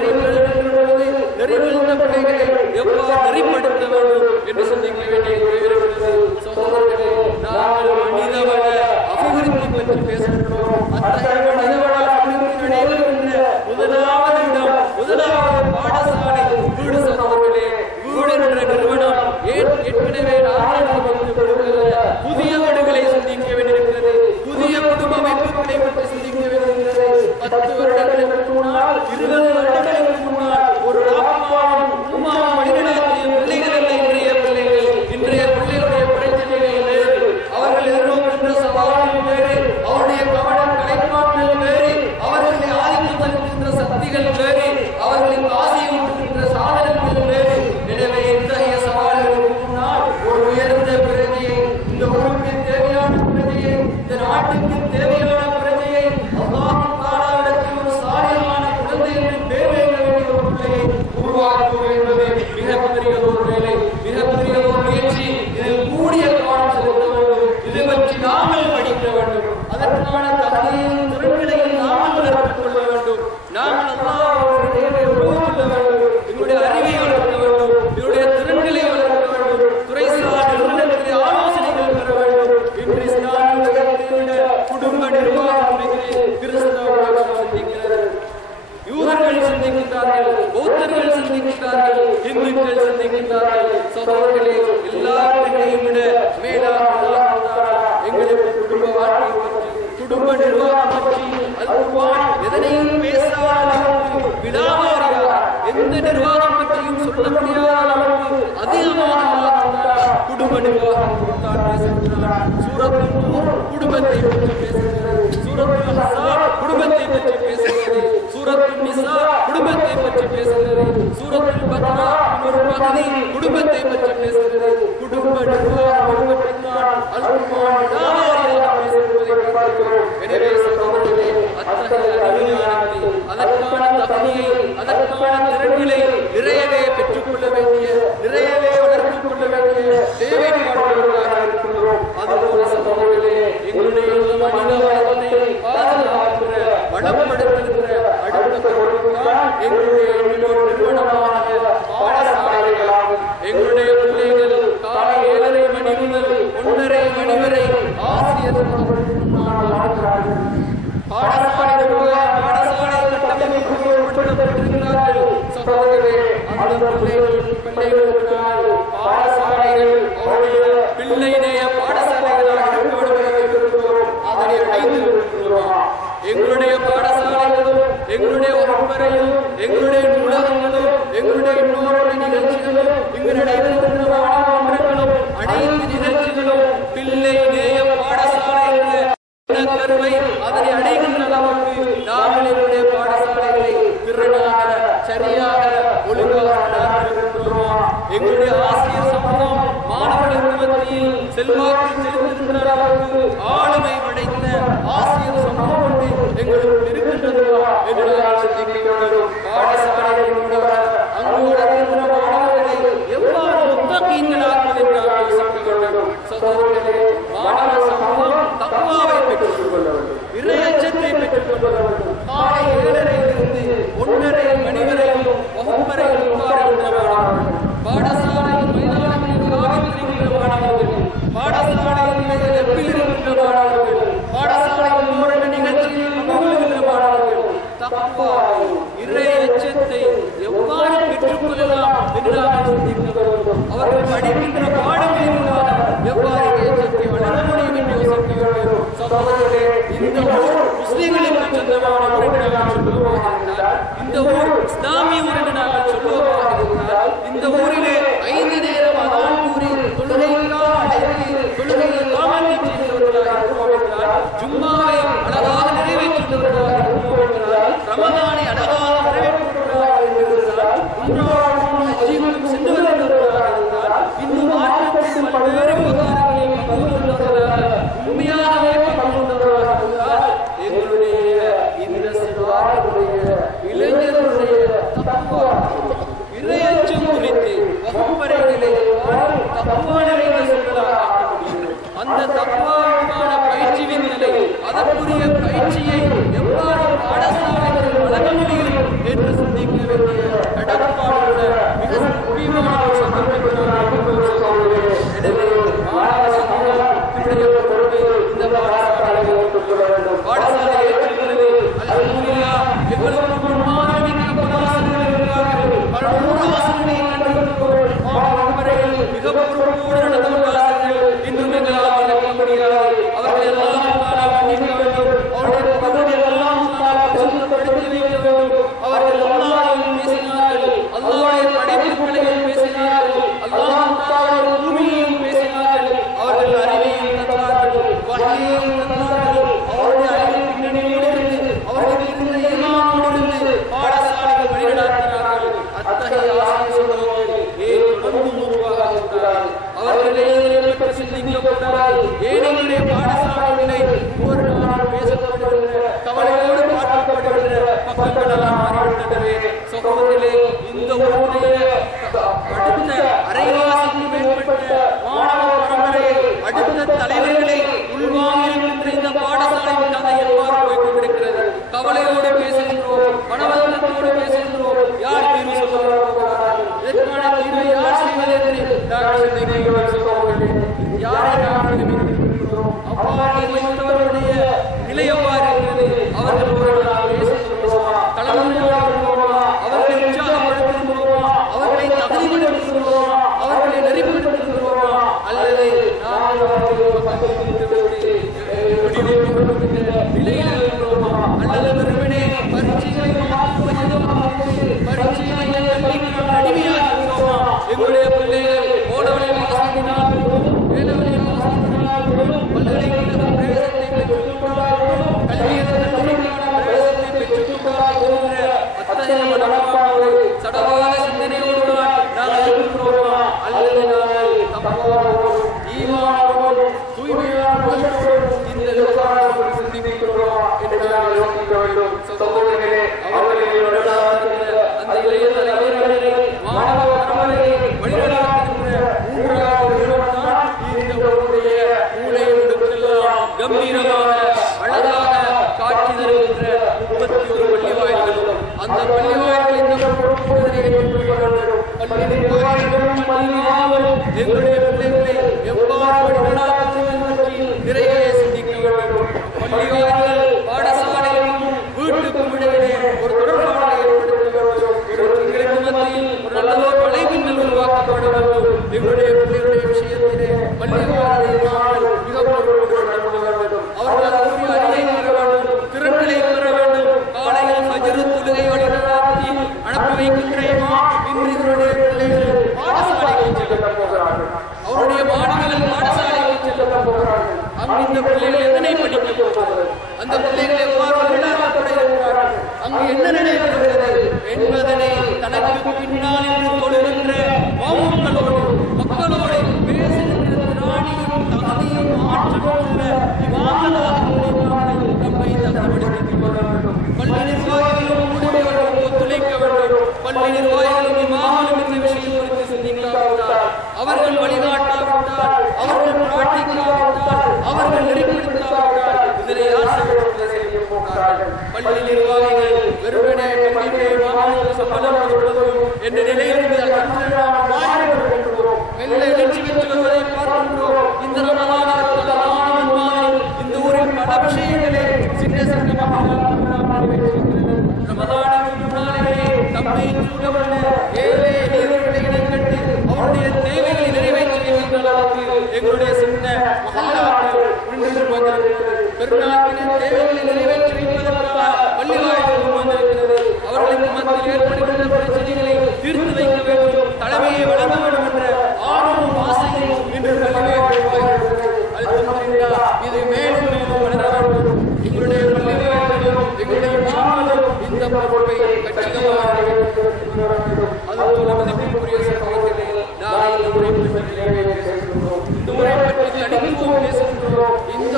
நெறிவிழந்த பிள்ளைகளை எவ்வாறு நெறிப்படுத்த வேண்டும் என்று சிந்திக்க வேண்டிய தேவை இருக்கிறது. சகோதரர்களே, நாங்கள் மனிதவள அபிவிருத்தி பற்றி பேசுகின்றோம். அத்தகைய மனிதவள அபிவிருத்தி நிகழ்கின்ற முதலாவது இடம், முதலாவது பாடசாலை வீடு. சகோதரர்களே, வீடு என்ற நிறுவனம் ஏற்கனவே புதிய வீடுகளை சிந்திக்க வேண்டியிருக்கிறது. புதிய குடும்ப அமைப்புகளை பற்றி சிந்திக்க வேண்டியிருக்கிறது. 10 வருடங்களுக்கு முன்னால், 20 வருடங்களுக்கு முன்னால் ஒரு வழிநடாத்திய பிள்ளைகள் அல்ல இன்றைய பிள்ளைகள். இன்றைய பிள்ளைகளுடைய பிரச்சனைகள் வேறு, அவர்கள் எதிர்நோக்கின்ற சவால்கள் வேறு, அவருடைய கவனம் கலைப்பாட்டுகள் வேறு, அவர்களை ஆதிக்கம் செலுத்துகின்ற சக்திகள் வேறு, அவர்களின் ஆசையை ஊட்டுகின்ற சாதனங்கள் வேறு. எனவே இத்தகைய சவால்களுக்கு முன்னால் ஒரு உயர்ந்த பிரதியை இந்த உறுப்பின் உருவாக்குவது என்பது மிகப்பெரிய ஒரு வேலை, மிகப்பெரிய ஒரு முயற்சி. இதில் கூடிய கவனம் செலுத்த வேண்டும். இதை பற்றி நாங்கள் படிக்க வேண்டும். அதற்கான தகுதியையும் திறன்களையும் நாங்கள் வளர்த்துக் கொள்ள வேண்டும். நாங்கள் அல்லாஹ்வுடைய உறவு கொள்ள வேண்டும். எங்களுடைய அறிவை வளர்க்க வேண்டும். எங்களுடைய திறன்களை வளர்க்க வேண்டும். துறைசார் நிறுவனத்திலே ஆலோசனைகள் பெற வேண்டும். இன்று இஸ்லாமிய உலகத்திலுள்ள குடும்ப நிர்வாகம் குறித்து கிறிஸ்தவ உலகம் சிந்திக்கிறது. யூதர்கள் சிந்திக்கின்றார்கள், பௌத்தர்கள் சிந்திக்கின்றார்கள், இந்துக்கள் சிந்திக்கின்றார்கள். சகோதரர்களே, எல்லாவற்றையும் விட மேலாக எங்களுக்கு குடும்ப வாழ்க்கை பற்றி, குடும்ப நிர்வாகம் பற்றி அல்குர்ஆன் எதனையும் பேசாத அளவுக்கு விடாவாரியாக எந்த நிர்வாகம் பற்றியும் சொல்ல முடியாத அளவுக்கு அதிகமாக குடும்ப நிர்வாகம் கொடுத்தான் பேசுகிறார். சூரத்துல் நூர் குடும்பத்தை பற்றி பேசுகிறது. சூரத்துல் அஹ்ஸாப் குடும்பத்தை பற்றி பேசுகிறது. சூரத்துல் நிசா குடும்பத்தை பற்றி பேசுகிறது. சூரத்துல் பக்ரா ஒரு பகுதி குடும்பத்தை பற்றி பேசுகிறது. குடும்ப நிர்வாகம் பற்றித்தான் அல்குர்ஆன் விடாவாரியாக பேசுவதை பார்க்கிறோம். எனவே சகோதரர்களே, அத்தகைய அறிவுஞானத்தை, அதற்கான தகுதியை, அதற்கான திறன்களை நிறையவே பெற்றுக்கொள்ள வேண்டிய, நிறையவே வளர்த்துக் கொள்ள வேண்டிய தேவைப்பாடுகளாக இருக்கின்றோம். அதுபோல சகோதரர்களே, எங்களுடைய மனித வளத்தை பாதுகாக்கிற, வளப்படுத்துகிற அடுத்த பொருட்கள் எங்களுடைய இன்னொரு நிறுவனமான பாடசாலைகளாகும். எங்களுடைய பிள்ளைகள் காலை 7:30 மணி முதல் 1:30 மணி வரை ஆசிரியர் பாடசாலை கட்டமைப்புக்கு உட்படுத்தப்பட்டிருக்கிறார்கள். சகோதரர்களே, அந்த பிள்ளைகளுக்கான பாடசாலைகள் அவருடைய பிள்ளை நேய பாடசாலைகளாக இருக்கின்றோம். அதனை அடைந்து வருகிறோம். எங்களுடைய பாடசாலைகளும், எங்களுடைய வகுப்பறையும், எங்களுடைய நூலகங்களும், எங்களுடைய இன்னொரு நிகழ்ச்சிகளும், இங்கு நடைபெறுகின்ற மாணவர்களும் அனைத்து நிகழ்ச்சிகளும் பிள்ளை நேய பாடசாலை என்ற கருவை அதனை அடைகின்ற அளவுக்கு நாங்கள் எங்களுடைய பாடசாலைகளை திறனாக, சரியாக, ஒழுங்காக இருக்கின்றோம். எங்களுடைய ஆசிரியர் சமூகம் மாணவர்களுக்கு மத்தியில் செல்வாக்கு செலுத்துகின்ற அளவுக்கு ஆளுமை படைத்த ஆசிரியர் சமூகம் எங்களுக்கு இருக்கின்றது என்று நாங்கள் சிந்திக்க வேண்டும். பாடசாலைகளோட அங்கோட மாணவர்களை எவ்வாறு முத்தகீன்களாக்குவது என்று நாங்கள் யோசிக்க வேண்டும். சகோதரர்களே, மாணவ சமூகம் தக்வாவை பெற்றுக் கொள்ள வேண்டும், இறை அச்சத்தை பெற்றுக் கொள்ள வேண்டும். காலை 7:30 1:30 மணி வரையும் வகுப்பறையில் உட்காருகின்ற மாணவர்கள், பாடசாலையின் மைதானத்தில் காவித்திருக்கின்ற மாணவர்கள், பாடசாலையின் எப்பில் இருக்கின்ற மாணவர்கள், பாடசாலையின் முரண்ட நிகழ்ச்சியில் அமர்கின்ற மாணவர்கள் தக்வாவை, இறை அச்சத்தை எவ்வாறு பெற்றுக்கொள்ளலாம் என்று நாங்கள் சிந்திக்க வேண்டும். அவர்கள் படிக்கின்ற பாடங்களிலான எவ்வாறு அச்சத்தை வளர முடியும் என்று யோசிக்க வேண்டும். சகோதரர்களே, இந்த ஊர் முஸ்லிம்களுக்கு சொந்தமான ஊர் என்று நாங்கள் சொல்லுவோமாக இருந்தால், இந்த ஊர் இஸ்லாமிய ஊர் என்று நாங்கள் சொல்லுவோமாக இருந்தால், இந்த ஊரிலே 5 நேரம் அதான் கூறி தொழுகைக்காக அழைத்து தொழுகையை காமாற்றி செய்தவர்களாக இருப்போம் என்றால், ஜும்மாவை அழகாக நிறைவேற்றுவர்களாக இருப்போம் என்றால், ரமதானை அழகாக நிறைவேற்றுவர்களாக இருந்தால், ஹஜ்ஜிக்கும் சென்று வருகிறவர்களாக இருந்தால், இன்னும் மாற்றத்தின் பல்வேறு விவகாரங்களை பங்குள்ளவர்களாக உண்மையாகவே பங்குள்ளவர்களாக இருந்தால், எங்களுடைய இந்த சிறுவர்களுடைய இளைஞர்களுடைய தக்குவா, இறையச்சம் குறித்து வகுப்பறைகளை தக்குவா நிறைந்த சொற்களாக ஆக்க முடியும். அந்த தக்குவாவுக்கான பயிற்சி விந்தலை, அதற்குரிய பயிற்சியை எவ்வாறு பாடசாலைகளில் வழங்க முடியும் என்று சிந்திக்க வேண்டிய கடற்பாடுள்ள மிக முக்கியமான ஒரு சந்தர்ப்பத்தை நான் அனுபவிக்கிறேன். எனவே மாணவ சமூகம் இந்த பாடசாலையை ஏற்றுக்கொள்ள வேண்டும். பாடசாலை ஏற்றுக்கிறது அல்ஹம்துலில்லாஹ். எங்களுக்கு முன்மாதிரிமிக்க பல ஆசிரியர்கள் இருக்கிறார்கள். பல 100 ஆசிரியர்களை கண்டிருக்கிறோம். வகுப்பறையில் மிக பொறுப்போடு நடந்து கொண்ட ஆசிரியர்கள் இன்னும் எங்களால் இழக்க முடியாது. அவர்கள் எல்லாம் மன்னிக்க வேண்டும். அவருடைய பகுதிகள் எல்லாம் பரிசுத்தப்படுத்தி வைக்க வேண்டும். அவர்கள் அல்லாஹ்வையும் பேசினார்கள், அல்லாஹ்வுடைய படைப்புகளையும் பேசினார்கள், அல்லாஹ்வுடைய பூமியையும் பேசினார்கள். அவர்கள் அறிவையும் தந்தார்கள், வஹீயையும் தந்தார்கள். அவருடைய அறிவின் பின்னணியோடு இருந்து, அவர்கள் இருந்த ஈமானோடு இருந்து பாடசாலைகள் வழிநடத்தினார்கள். அத்தகைய ஆசிரியர் சமூகங்கள் ஏன் தொடர்ந்து உருவாகின்றார்கள்? அவர்களே பற்றி சிந்திக்கப்பட்டால் ஏழைகளுடைய பாடசாலைகளை ஒரு நாள் பேசப்படுகின்ற, கவலையோடு பார்க்கப்படுகின்ற பக்கங்களெல்லாம் மாறிவிட்டனவே. சகோதரர்களே, இந்த ஊருடைய நிர்வாகிகள் இந்த பொறுப்புகளை ஏற்றுக்கொள்ள வேண்டும். பள்ளி நிர்வாகிகளும் பள்ளியாளர்களும் எங்களுடைய பிள்ளைகளை எவ்வாறு வழிநடாத்துவது பற்றி நிறைய சிந்திக்க வேண்டும். பள்ளிவாசல் பாடசாலைக்கும் வீட்டுக்கும் இடையே ஒரு தொடர்பாடலை ஏற்படுத்த வேண்டும். எங்களுக்கு மத்தியில் ஒரு நல்ல வலைப்பின்னல் உருவாக்கப்பட வேண்டும். எங்களுடைய பிள்ளைகளுடைய விஷயத்திலே பள்ளிவாசல் மிக பொறுப்போடு நடத்த வேண்டும். அவர்கள் அதற்குரிய அறிவை பெற வேண்டும், திறன்களை பெற வேண்டும். காலையில் ஃபஜ்ர் தொழுகை வழிநடாத்தி அனுப்பி வைக்கின்ற இன்று இவருடைய பிள்ளைகள் பாடசாலைக்கு செல்ல போகிறார்கள். அவருடைய மாணவர்கள் பாடசாலைக்கு செல்ல போகிறார்கள். அங்கு இந்த பிள்ளைகள் எதனை படிக்க போகிறார்கள், அந்த பிள்ளைகள் எவ்வாறு வழிநடத்தப்பட இருக்கிறார்கள், அங்கு என்ன நடைபெறுகிறது என்பதனை தனக்கு பின்னால் இருந்து தொழுகின்ற மாமூக்களோடு மக்களோடு பேசுகின்ற திராணியும் தகுதியும் ஆற்றலும் உள்ள இமாம்களாக நம்மை தகுதிப்படுத்திக் கொள்ள வேண்டும். பள்ளி நிர்வாகிகளும் கூடியவர்களும் ஒத்துழைக்க வேண்டும். பள்ளி நிர்வாகிகளும் இமாம்களும் இந்த விஷயம் குறித்து சிந்திக்காவிட்டால், அவர்கள் வழிகாட்டாவிட்டால், அவர்கள் பிரார்த்திக்காவிட்டால், அவர்கள் நெறிப்படுத்தாவிட்டால் இதனை யார் செய்ய போகிறார்கள்? பள்ளி நிர்வாகிகள் வெறுமனே பள்ளியிலே இமாம்களுக்கு சம்பளம் கொடுப்பதும் என்ற நிலையிலிருந்து மெல்ல எழுச்சி பெற்று வருவதை பார்க்கின்றோம். இந்த ரமலானில் இந்த ஊரில் பல விஷயங்களே சின்ன சின்னமாக ரமலானுக்கு முன்னாலே தம்மை சூழவுள்ள ஏழை எளியவர்களை இனங்கண்டு அவருடைய தேவைகளை நிறைவேற்றுகின்ற அளவுக்கு எங்களுடைய சின்ன மஹல்லாக்கள் பெருநாட்டின தேவைகளை நிறைவேற்றி வைப்பதற்காக பள்ளிவாசல் வந்திருக்கிறது. அவர்களுக்கு மத்தியில் ஏற்படுகின்ற பிரச்சனைகளை தீர்த்து வைக்க வேண்டும், தலைமையை வழங்க வேண்டும் என்ற ஆர்வம் ஆசையும் இன்று இது மேலும் மேலும் வளர வேண்டும். எங்களுடைய பள்ளிவாசலும் எங்களுடைய மாணவர்களும் இந்த பொறுப்பை கட்சிகளாக அதுபோல மதிப்பிற்குரிய சகோதரர்களே, நாளை இந்த உரை பற்றி நிறைவேற்றுகின்றோம். இந்த உரை பற்றி தனித்துவம் பேசுகின்றோம். இந்த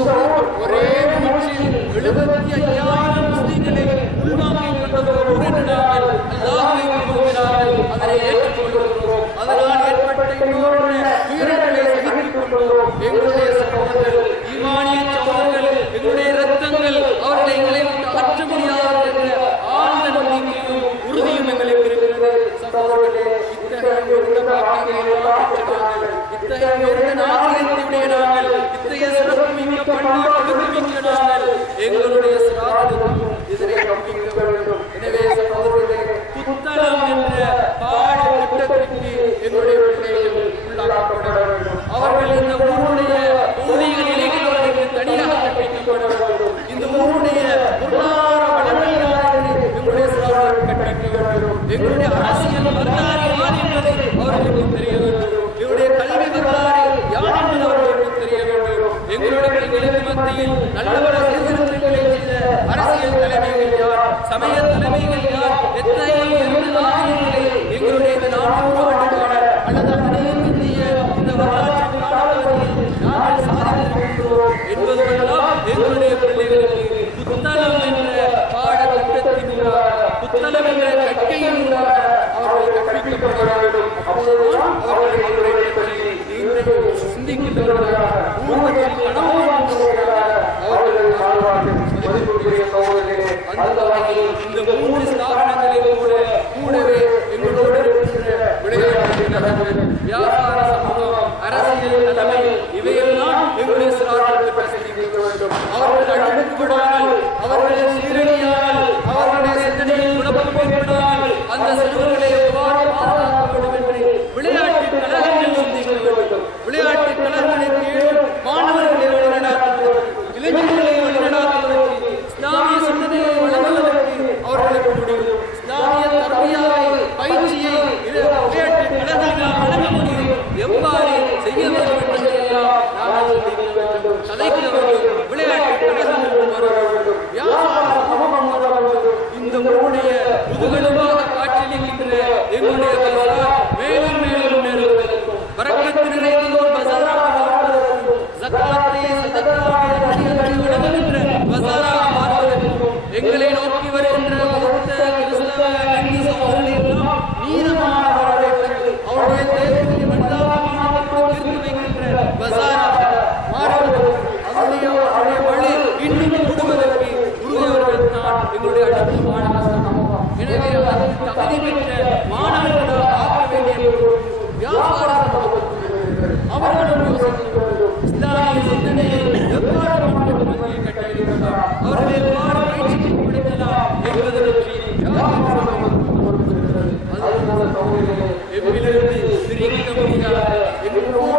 ஒரே மூச்சில் 75,000 முஸ்லிம்களை உள்வாங்கிக் கொண்டதோடு உடனடியாக அல்லாஹ்வை நம்புகிறார்கள், அதனை ஏற்றுக்கொள்கிறோம். அதனால் ஏற்பட்ட இன்னொரு துயரங்களை சகித்துக் கொண்டோம். எங்களுடைய சகோதரர்கள், ஈமானிய சகோதரர்கள், எங்களுடைய இரத்தங்கள் அவர்களை எங்களை அகற்ற முடியாத ஆழ்ந்த நம்பிக்கையும் உறுதியும் எங்களுக்கு இருக்கிறது. சகோதரர்களே, இத்தகைய நாகரிகத்துடைய நாங்கள், இத்தகைய சிறப்புமிக்க பண்பாட்டுமிக்க நாங்கள் எங்களுடைய சிராதத்துக்கும் இதனை நம்பிக்க வேண்டும். எனவே சகோதரர்களே, புத்தளம் என்ற பாடத்திட்டத்திற்கு எங்களுடைய பிள்ளைகள் உள்ளாக்கப்பட வேண்டும். அவர்கள் இந்த ஊருடைய பௌதிக நிலைகள் அவர்களுக்கு தனியாக கற்பிக்கப்பட வேண்டும். இந்த ஊருடைய பொருளாதார வளர்ச்சியாளர்களை எங்களுடைய சிறார்கள் கற்பிக்க வேண்டும். எங்களுடைய அரசியல் வரலாறு யார் என்பதை அவர்களுக்கு தெரிய வேண்டும். எங்களுடைய கல்வி வரலாறு யார் என்பது அவர்களுக்கு தெரிய வேண்டும். எங்களுடைய பிள்ளைகளுக்கு மத்தியில் நல்ல சீர்திருத்தங்களை செய்த அரசியல் தலைமைகள் யார், சமய தலைமைகள் யார், எத்தகைய எங்களுடைய இந்த 400 ஆண்டுகால அல்லது அனைத்திய இந்த வரலாற்று காலப்பகுதியில் நாங்கள் சாதித்திருக்கின்றோம் என்பதெல்லாம் எங்களுடைய பிள்ளைகளுக்கு புத்தளம் என்ற பாடத்திட்டத்தினூடாக, புத்தளம் என்ற கற்கையினூடாக அவர்கள் கற்பிக்கப்பட வேண்டும். அப்போதுதான் அவர்கள் எங்களுடைய பற்றி சிந்திக்கின்றவர்களாக, ஊர்வத்தில் கனவுள்ளவர்களாக அவர்கள் வாழ்வார்கள். மதிப்புக்குரிய சகோதரர்களே, அந்த வகையில் இந்த 3 ஸ்தாபனங்களில் கூடவே எங்களோடு இருக்கின்ற விளையாட்டு நலன்கள், வியாபார சமூகம், அரசியல் தலைமை இவையெல்லாம் எங்களுடைய சிறார்களுக்கு சிந்திக்க வேண்டும். அவர்கள் அழிந்து விடாமல், அவர்களை சீரழியாமல், அவர்களுடைய சிந்தனையில் குழப்பம் ஏற்படாமல் அந்த சிறுவர்களை எவ்வாறு பாதுகாக்க வேண்டும் என்று விளையாட்டு கழகங்கள் சிந்திக்க வேண்டும். விளையாட்டு கழகங்களை கீழ் மாணவர்களை வழிநடாத்துவதற்கு, இளைஞர்களை வழிநடாத்துவதற்கு, இஸ்லாமிய சிந்தனையை வழங்குவதற்கு அவர்களுக்கு முடியும். இஸ்லாமிய தர்பியாவை, பயிற்சியை விளையாட்டு கழகங்களால் வழங்க முடியும். எவ்வாறு செய்ய வேண்டும் என்பதையெல்லாம் நாங்கள் சிந்திக்க வேண்டும், கதைக்க வேண்டும். விளையாட்டு கழகங்கள் வர வேண்டும், வியாபார சமூகம் வர வேண்டும். இந்த ஊருடைய முதுகெலும்பாக காட்சியளிக்கின்ற எங்களுடைய பஜார் மேலும் மேலும் மேலும் வரக்கத்து நிறைந்த ஒரு பஜாராக மாறுவதற்கும், ஜக்காத்தை சதக்காவை வழங்குகின்ற பஜாராக மாறுவதற்கும், எங்களை நோக்கி வருகின்ற பௌத்த, கிறிஸ்தவ, இந்து சகோதரர்களெல்லாம் நீதமான வரவேற்பு அவருடைய தேவைகளை மனிதாபிமானத்தோடு தீர்த்து வைக்கின்ற பஜாராக மாறுவதற்கும், அவருடைய வழி இன்னும் கூடுவதற்கு உறுதியவர்கள் தான் எங்களுடைய அடுத்த மாணவ சமூகம். எனவே அதற்கு எம்மிலிருந்து பிரிக்க முடியாத எங்களுடைய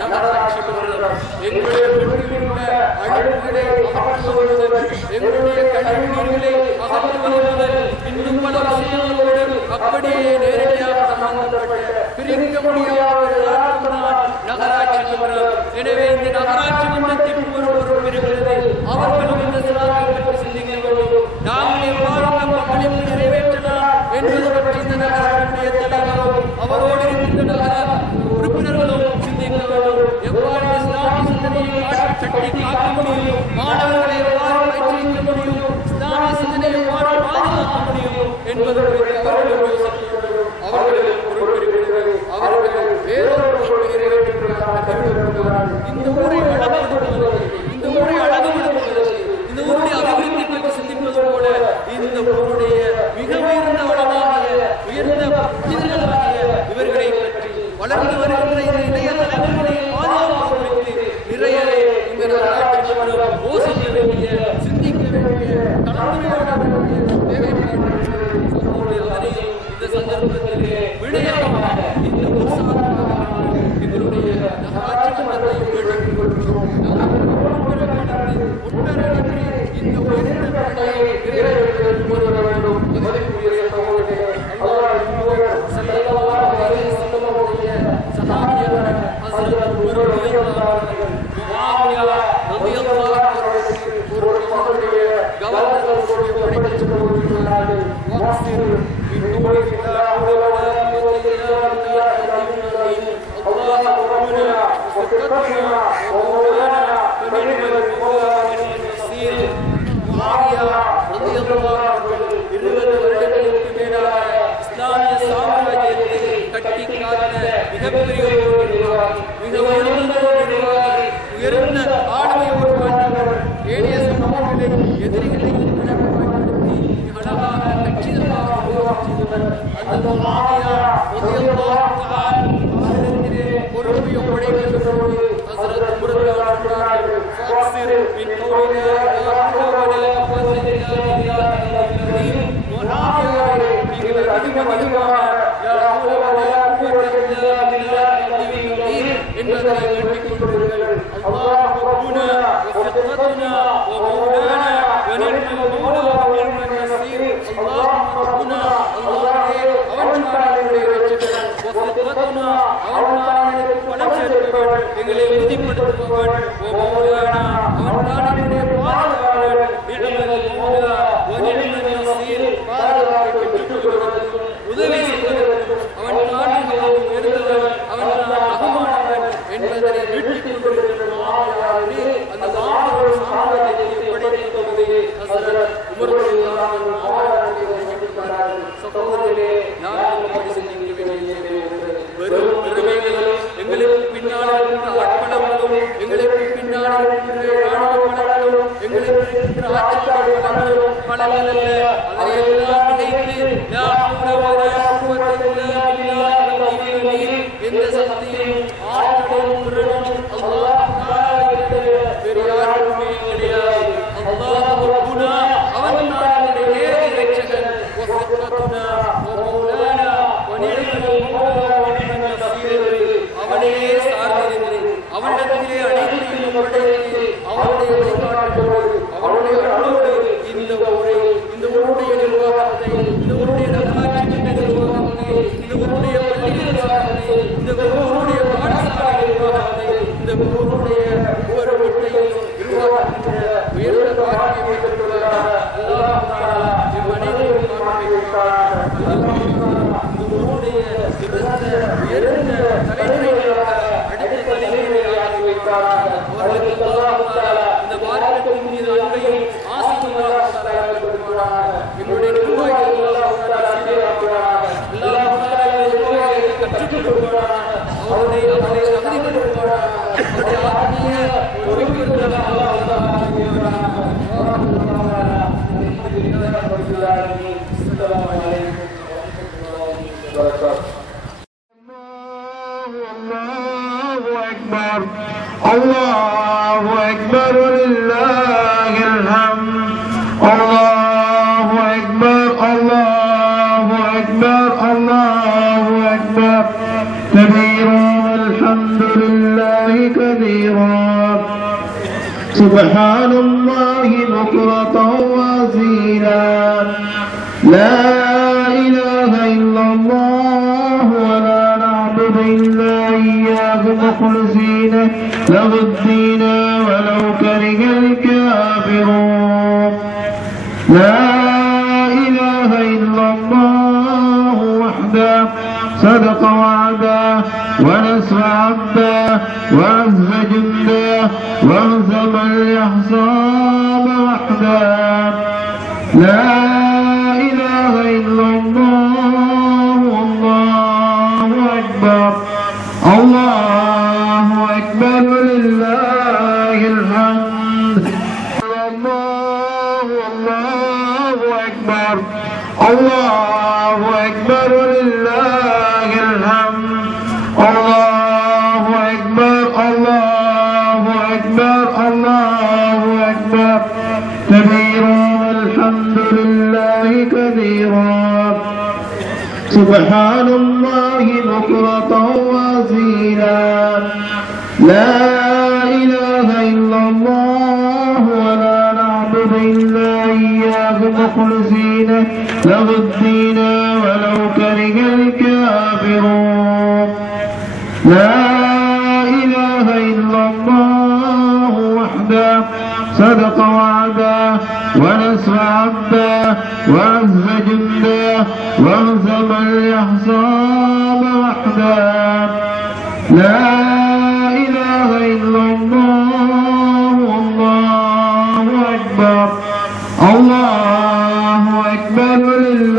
நகராட்சி மன்றம் எங்களுடைய வீட்டிலுள்ள அழுக்குகளை அகற்றுவது, எங்களுடைய கழிவுநீர்களை அகற்றுவது, இன்னும் பல விஷயங்களோடு அப்படியே நேரடியாக சம்பந்தப்பட்ட பிரிக்க முடியாத நகராட்சி மன்றம். எனவே இந்த நகராட்சி மன்றத்திற்கு ஒரு பொறுப்பு இருக்கிறது. அவர்களும் இந்த சிலாக்களை சிந்திக்க வேண்டும். நாங்கள் எவ்வாறு பங்களிப்பு நிறைவேற்றலாம் என்பது பற்றி இந்த நகராட்சியுடைய தலைவரும் அவரோடு இருக்கின்ற நகர உறுப்பினர்களும் சிந்திக்க வேண்டும். எவ்வாறு இஸ்லாமிய சிந்தனையை கட்டி காக்க முடியும், மாணவர்களை எவ்வாறு பயிற்றுவிக்க முடியும், இஸ்லாமிய சிந்தனையை எவ்வாறு பாதுகாக்க முடியும் என்பது அவர்கள் யோசிக்க வேண்டும். அவர்களுக்கு பொறுப்பிருக்கிறது. அவர்கள் வேறொரு பொருளை நிறைவேற்றுகிறார்கள். இந்த ஊரை அழகுபடுத்துவதற்கு, இந்த ஊரை அழகுபடுத்துவதற்கு, இந்த ஊருடைய அபிவிருத்தி பற்றி சிந்திப்பது போல இந்த ஊருடைய மிக உயர்ந்த வளமாகிய உயர்ந்த புனிதர்களாகிய இவர்களை பற்றி வளர்ந்து வருகின்ற இந்த இளைய தலைமுறைகளை பாதுகாப்பு குறித்து நிறைய இந்த நகராட்சி மன்றம் யோசிக்க வேண்டிய, சிந்திக்க வேண்டிய, கலந்துரையாட வேண்டிய தேவைப்படுகிறது. அதனையும் இந்த சந்தர்ப்பத்திலே விடயமாக இந்த எங்களுடைய நகராட்சி மன்றத்தை வேண்டிக் கொள்கிறோம். இந்த உயர்ந்த பணியை நிறைவேற்ற வேண்டும். மதிப்புக்குரிய சகோதரர்களே, அல்லாஹ் ஸல்லல்லாஹு அலைஹி வஸல்லம் சஹாபியான ஹஸரத் உமர் ரலியல்லாஹு அன்ஹு முஆவியா ரலியல்லாஹு அன்ஹு ஒரு மகனுடைய கவர்னருடைய பணிக்கு சென்றார்கள். வக்ஸிர் மின் நூரில்லாஹி வ உயர்ந்த ஆளுமையோடு வாழ்ந்தவர். ஏனைய சமூகங்களை எதிரிகளை அழகாக கட்சிதமாக உருவாக்கியவர். அந்த முஆவியா ரலியல்லாஹு தஆலா பொறுப்பை ஒப்படைக்கப்பட்டதோடு ஹஸரத் உமர் ரலியல்லாஹு ஃபக்ஸிர் மின் கௌலினா யா ரப்பனா முஆவியாவே நீங்கள் அதிகமாக யா ரப்பனா என்பதை வேண்டிக் கொள்கிறீர்கள். அல்லாஹ் ரப்புனா வஃதத்னா வமௌலானா வநிஅமல் மௌலா வநிஅமல் நஸீர். அல்லாஹ் ரப்புனா அல்லாஹ்வே அவன் நாமத்தை ரட்சிப்பவன், வஃதத்னா அவன் நாமத்தை பலம் சேர்ப்பவன், எங்களை உறுதிப்படுத்துபவன், வமௌலானா அவன் நாமத்தை பாதுகாவலன், வநிஅமல் மௌலா வநிஅமல் நஸீர் பாதுகாப்பை பெற்றுக் கொள்வதற்கும் உதவி செய்வதற்கும் அவன் நாமத்தை உயர்ந்தவன், அவன் ரஹ்மானவன் என்பதை வீட்டிக் கொண்டிருக்கிறார்கள். அந்த மாணவர்கள் சாமத்தை படைத்தபோது ஹஸரத் உமர் ரலியல்லாஹு அன்ஹு சகோதரர்களே, நாம் அப்படி சிந்திக்க வேண்டியது வெறும் பெருமைகளும் எங்களுக்கு பின்னால் இருக்கின்ற அர்ப்பணங்களும் எங்களுக்கு பின்னால் இருக்கின்ற ராணுவ பலங்களும் எங்களுக்கு இருக்கின்ற ஆட்சியாளர் பலங்களும் பலங்கள் அல்ல. அதையெல்லாம் நினைத்து எந்த சக்தியும் ஆற்றலும் திறனும் அல்லாஹ் வேறு யாருக்குமே கிடையாது. அல்லாஹ் ரப்புனா அவன் நம்முடைய இரட்சகன், வஃதத்னா வமௌலானா வநிஅமல் மௌலா வநிஅமல் நஸீர். அவனே சார்ந்திருந்து அவனிடத்திலே அனைத்தையும் ஒப்படைத்து அவனுடைய வழிகாட்டுதலோடு அவனுடைய அருளோடு இந்த ஊருடைய நிர்வாகத்தை, இந்த ஊருடைய நகராட்சி நிர்வாகத்தை, இந்த ஊருடைய பள்ளி நிர்வாகத்தை, இந்த ஊருடைய பாடசாலை நிர்வாகத்தை, இந்த ஊருடைய ஒவ்வொரு வீட்டையும் நிர்வாகிக்கின்ற உயர்ந்த பாக்கியத்தை பெற்றுள்ளதாக அல்லாஹ் தஆலா நம் அனைவரையும் காண்பிப்பார். இந்த ஊருடைய சிறந்த உயர்ந்த தலைமுறைகளாக அடுத்த தலைமுறையை ஆக்கி வைப்பார். அவர்களுக்கு அல்லாஹ் தஆலா இந்த மார்க்கத்தின் மீது அன்பையும் ஆசையுமாக தருவார். எங்களுடைய நிர்வாகிகள் அல்லாஹ் தஆலா சீராக்குவார். அல்லாஹ் தஆலா நிர்வாகிகளை கற்றுக் கொடுப்பார். அவருடைய தகுதிப்படுத்துவார். அவருடைய ஆத்மீய ஒருங்கிணைந்த அல்லாஹ் தஆலா செய்வார். அஸ்ஸலாமு அலைக்கும் வரஹ்மத்துல்லாஹி வபரகாத்துஹு. الله أكبر ولله الحمد. الله سبحان الله بكرة وأصيلا لا إله إلا الله ولا نعبد إلا إياه مخلصين له الدين ولو كره الكافرون لا إله إلا الله وحده صدق وعده ونصر عبده وعز جنده وهزم الأحزاب وحده لا إله إلا الله والله أكبر الله أكبر ولله الحمد الله أكبر الله أكبر ولله الحمد الله أكبر الله أكبر الله أكبر كبيرا والحمد لله كثيرا سبحان الله بكرة وأصيلا لا إله إلا الله ولا نعبد إلا إياه مخلصين له الدين ولو كره الكافرون لا إله إلا الله وحده صدق وعده ونصر عبده وعز جنده وهزم الأحزاب وحده لا إله إلا الله والله أكبر الله أكبر ولله